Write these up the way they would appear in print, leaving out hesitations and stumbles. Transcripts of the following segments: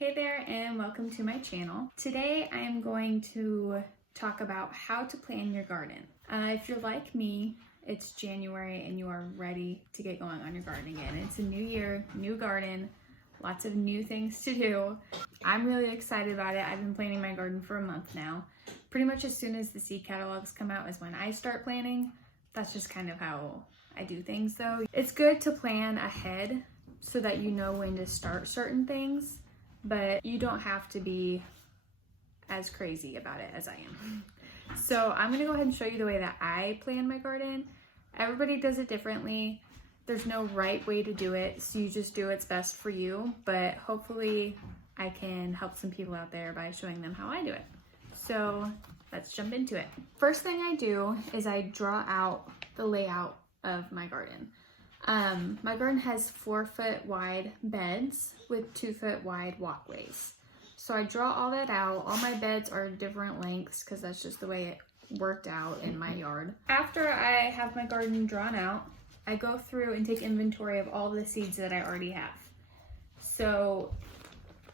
Hey there and welcome to my channel. Today I am going to talk about how to plan your garden. If you're like me, it's January and you are ready to get going on your garden again. It's a new year, new garden, lots of new things to do. I'm really excited about it. I've been planning my garden for a month now. Pretty much as soon as the seed catalogs come out is when I start planning. That's just kind of how I do things though. It's good to plan ahead so that you know when to start certain things, but you don't have to be as crazy about it as I am. So I'm gonna go ahead and show you the way that I plan my garden. Everybody does it differently. There's no right way to do it, so you just do what's best for you, but hopefully I can help some people out there by showing them how I do it. So let's jump into it. First thing I do is I draw out the layout of my garden. My garden has 4-foot wide beds with 2-foot wide walkways. So I draw all that out. All my beds are different lengths because that's just the way it worked out in my yard. After I have my garden drawn out, I go through and take inventory of all the seeds that I already have. So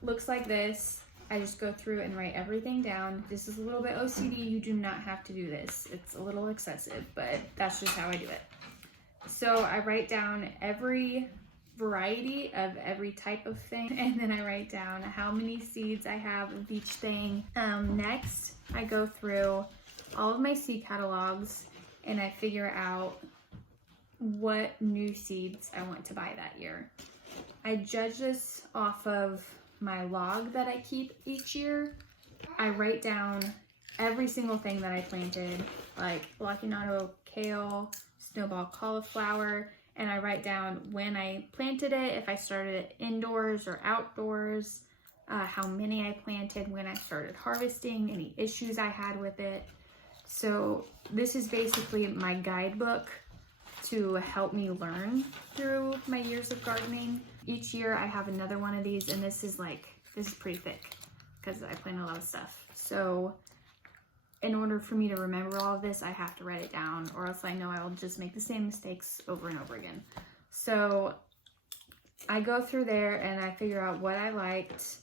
looks like this. I just go through and write everything down. This is a little bit OCD. You do not have to do this. It's a little excessive, but that's just how I do it. So I write down every variety of every type of thing, and then I write down how many seeds I have of each thing. Next, I go through all of my seed catalogs and I figure out what new seeds I want to buy that year. I judge this off of my log that I keep each year. I write down every single thing that I planted, like Lacinato kale, snowball cauliflower, and I write down when I planted it, if I started it indoors or outdoors, how many I planted, when I started harvesting, any issues I had with it. So this is basically my guidebook to help me learn through my years of gardening. Each year I have another one of these, and this is pretty thick because I plant a lot of stuff. So in order for me to remember all of this, I have to write it down, or else I know I will just make the same mistakes over and over again. So I go through there and I figure out what I liked.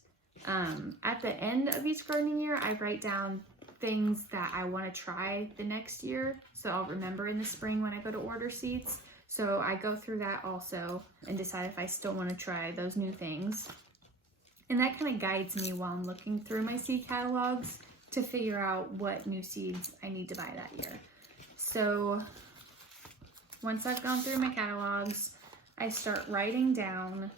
At the end of each gardening year, I write down things that I want to try the next year, so I'll remember in the spring when I go to order seeds. So I go through that also and decide if I still want to try those new things. And that kind of guides me while I'm looking through my seed catalogs to figure out what new seeds I need to buy that year. So once I've gone through my catalogs, I start writing down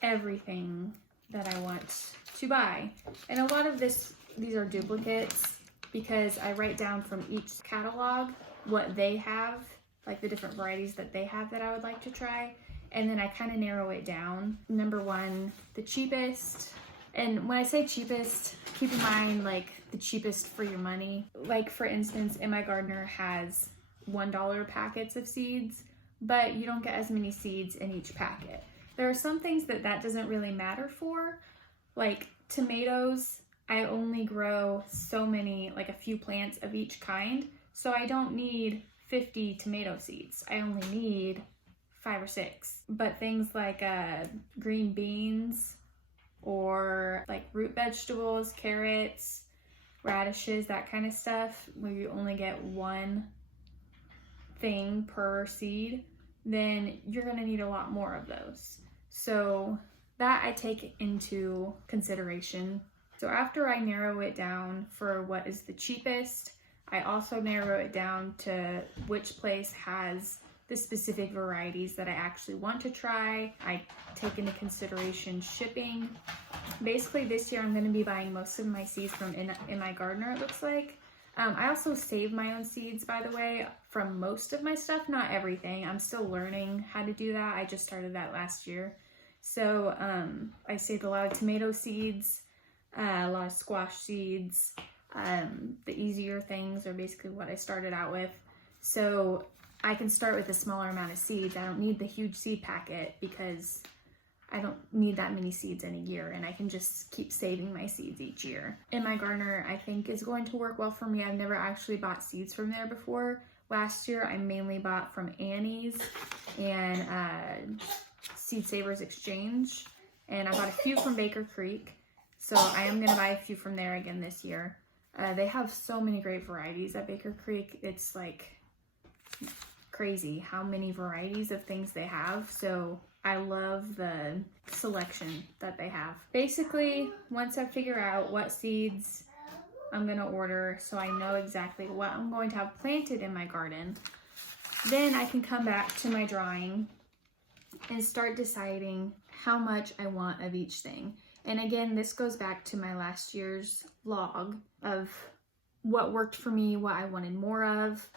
everything that I want to buy. And a lot of these are duplicates because I write down from each catalog what they have, like the different varieties that they have that I would like to try. And then I kind of narrow it down. Number one, the cheapest. And when I say cheapest, keep in mind like the cheapest for your money. Like for instance, In My Gardener has $1 packets of seeds, but you don't get as many seeds in each packet. There are some things that doesn't really matter for, like tomatoes. I only grow so many, like a few plants of each kind, so I don't need 50 tomato seeds. I only need 5 or 6. But things like green beans, or like root vegetables, carrots, radishes, that kind of stuff, where you only get one thing per seed, then you're gonna need a lot more of those. So that I take into consideration. So after I narrow it down for what is the cheapest, I also narrow it down to which place has the specific varieties that I actually want to try. I take into consideration shipping. Basically this year I'm going to be buying most of my seeds from In My Gardener, it looks like. I also save my own seeds, by the way, from most of my stuff, not everything. I'm still learning how to do that. I just started that last year. So I saved a lot of tomato seeds, a lot of squash seeds. The easier things are basically what I started out with. So I can start with a smaller amount of seeds. I don't need the huge seed packet because I don't need that many seeds in a year, and I can just keep saving my seeds each year. In My Gardener, I think, is going to work well for me. I've never actually bought seeds from there before. Last year, I mainly bought from Annie's and Seed Savers Exchange, and I bought a few from Baker Creek. So I am gonna buy a few from there again this year. They have so many great varieties at Baker Creek. It's like crazy how many varieties of things they have. So I love the selection that they have. Basically, once I figure out what seeds I'm gonna order so I know exactly what I'm going to have planted in my garden, then I can come back to my drawing and start deciding how much I want of each thing. And again, this goes back to my last year's vlog of what worked for me, what I wanted more of,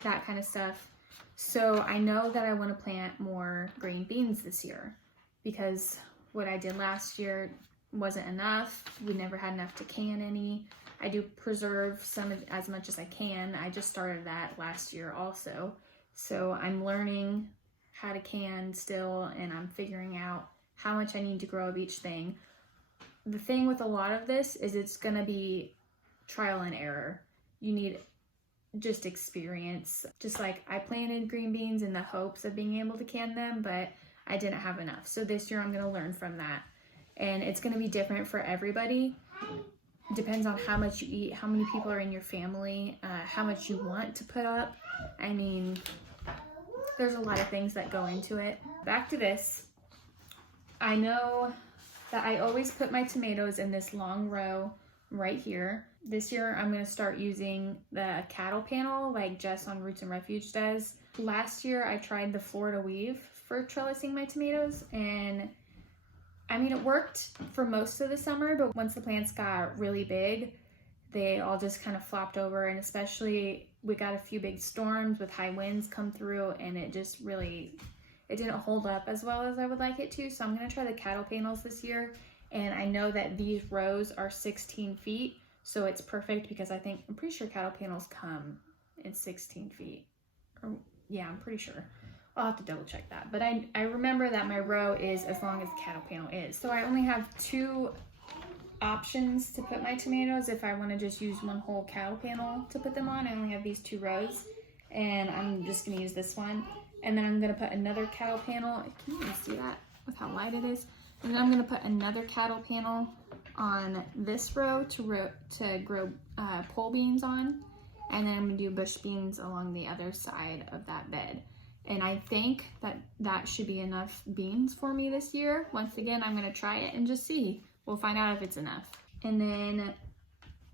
that kind of stuff. So I know that I want to plant more green beans this year because what I did last year wasn't enough. We never had enough to can any. I do preserve some as much as I can. I just started that last year also. So I'm learning how to can still, and I'm figuring out how much I need to grow of each thing. The thing with a lot of this is it's gonna be trial and error. You need just experience. Just like I planted green beans in the hopes of being able to can them, but I didn't have enough. So this year I'm gonna learn from that. And it's gonna be different for everybody. Depends on how much you eat, how many people are in your family, how much you want to put up. I mean, there's a lot of things that go into it. Back to this. I know that I always put my tomatoes in this long row right here. This year I'm going to start using the cattle panel like Jess on Roots and Refuge does. Last year I tried the Florida weave for trellising my tomatoes, and I mean it worked for most of the summer, but once the plants got really big, they all just kind of flopped over, and especially we got a few big storms with high winds come through, and it just really, it didn't hold up as well as I would like it to. So I'm gonna try the cattle panels this year. And I know that these rows are 16 feet. So it's perfect because I'm pretty sure cattle panels come in 16 feet. Or, yeah, I'm pretty sure. I'll have to double check that. But I remember that my row is as long as the cattle panel is. So I only have 2 options to put my tomatoes. If I wanna just use one whole cattle panel to put them on, I only have these 2 rows. And I'm just gonna use this one. And then I'm gonna put another cattle panel. Can you even see that with how light it is? And then I'm gonna put another cattle panel on this row to grow pole beans on. And then I'm gonna do bush beans along the other side of that bed. And I think that that should be enough beans for me this year. Once again, I'm gonna try it and just see. We'll find out if it's enough. And then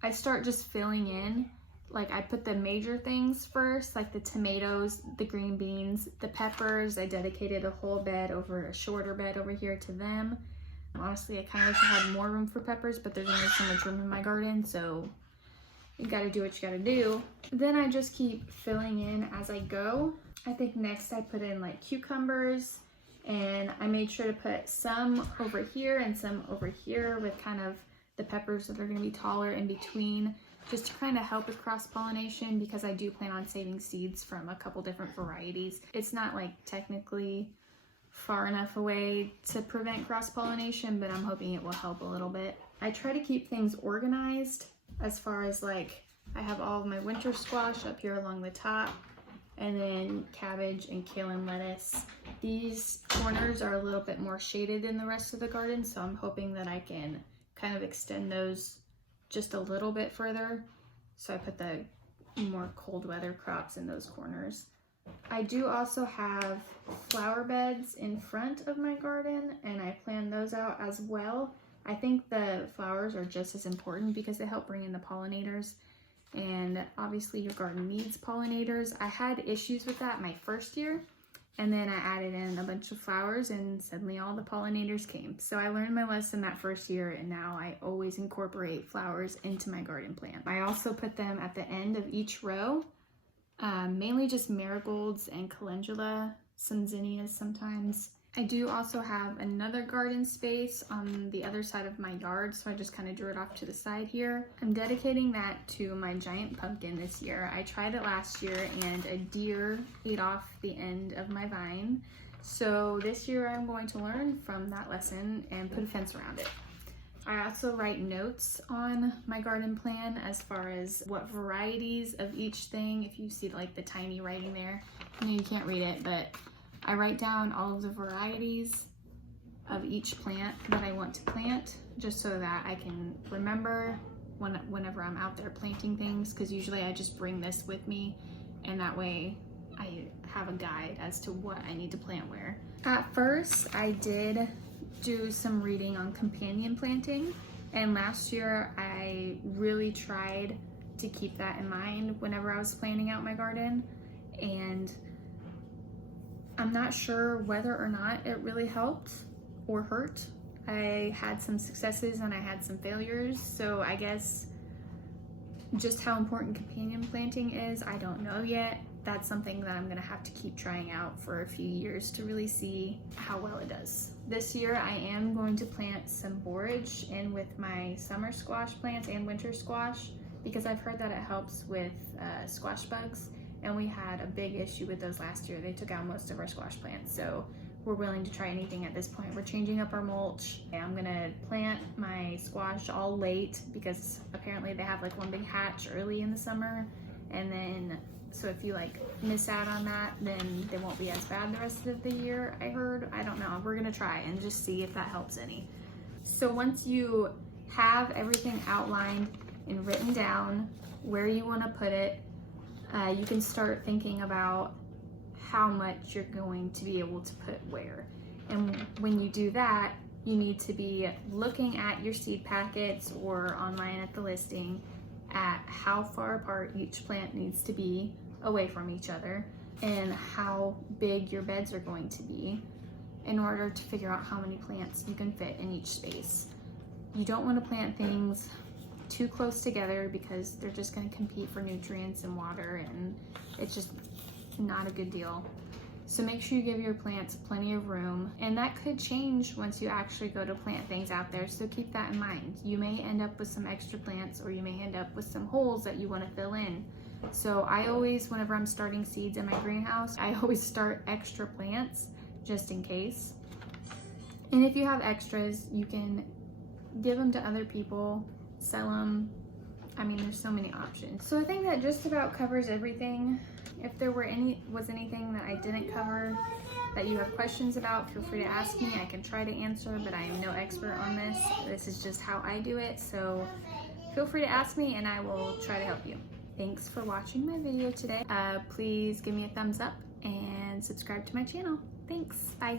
I start just filling in. Like I put the major things first, like the tomatoes, the green beans, the peppers. I dedicated a whole bed over a shorter bed over here to them. Honestly, I kind of wish I had more room for peppers, but there's only so much room in my garden, so you gotta do what you gotta do. Then I just keep filling in as I go. I think next I put in like cucumbers, and I made sure to put some over here and some over here with kind of the peppers that are gonna be taller in between, just to kind of help with cross-pollination, because I do plan on saving seeds from a couple different varieties. It's not like technically far enough away to prevent cross-pollination, but I'm hoping it will help a little bit. I try to keep things organized as far as like, I have all of my winter squash up here along the top, and then cabbage and kale and lettuce. These corners are a little bit more shaded than the rest of the garden, so I'm hoping that I can kind of extend those just a little bit further. So I put the more cold weather crops in those corners. I do also have flower beds in front of my garden, and I plan those out as well. I think the flowers are just as important because they help bring in the pollinators, and obviously your garden needs pollinators. I had issues with that my first year, and then I added in a bunch of flowers and suddenly all the pollinators came. So I learned my lesson that first year, and now I always incorporate flowers into my garden plan. I also put them at the end of each row, mainly just marigolds and calendula, some zinnias sometimes. I do also have another garden space on the other side of my yard, so I just kind of drew it off to the side here. I'm dedicating that to my giant pumpkin this year. I tried it last year and a deer ate off the end of my vine. So this year I'm going to learn from that lesson and put a fence around it. I also write notes on my garden plan as far as what varieties of each thing. If you see like the tiny writing there, I know you can't read it, but I write down all of the varieties of each plant that I want to plant, just so that I can remember whenever I'm out there planting things, because usually I just bring this with me, and that way I have a guide as to what I need to plant where. At first, I did do some reading on companion planting, and last year I really tried to keep that in mind whenever I was planning out my garden, and I'm not sure whether or not it really helped or hurt. I had some successes and I had some failures, so I guess just how important companion planting is, I don't know yet. That's something that I'm gonna have to keep trying out for a few years to really see how well it does. This year I am going to plant some borage in with my summer squash plants and winter squash, because I've heard that it helps with squash bugs, and we had a big issue with those last year. They took out most of our squash plants, so we're willing to try anything at this point. We're changing up our mulch. I'm gonna plant my squash all late, because apparently they have like one big hatch early in the summer, and then so if you like miss out on that, then they won't be as bad the rest of the year, I heard. I don't know, we're gonna try and just see if that helps any. So once you have everything outlined and written down where you wanna put it, you can start thinking about how much you're going to be able to put where. And when you do that, you need to be looking at your seed packets or online at the listing at how far apart each plant needs to be away from each other, and how big your beds are going to be, in order to figure out how many plants you can fit in each space. You don't want to plant things too close together, because they're just going to compete for nutrients and water, and it's just not a good deal. So make sure you give your plants plenty of room, and that could change once you actually go to plant things out there, so keep that in mind. You may end up with some extra plants, or you may end up with some holes that you want to fill in. So I always, whenever I'm starting seeds in my greenhouse, I always start extra plants just in case. And if you have extras, you can give them to other people, sell them. I mean, there's so many options. So I think that just about covers everything. If there was anything that I didn't cover that you have questions about, feel free to ask me. I can try to answer, but I am no expert on this. This is just how I do it. So feel free to ask me and I will try to help you. Thanks for watching my video today. Please give me a thumbs up and subscribe to my channel. Thanks, bye.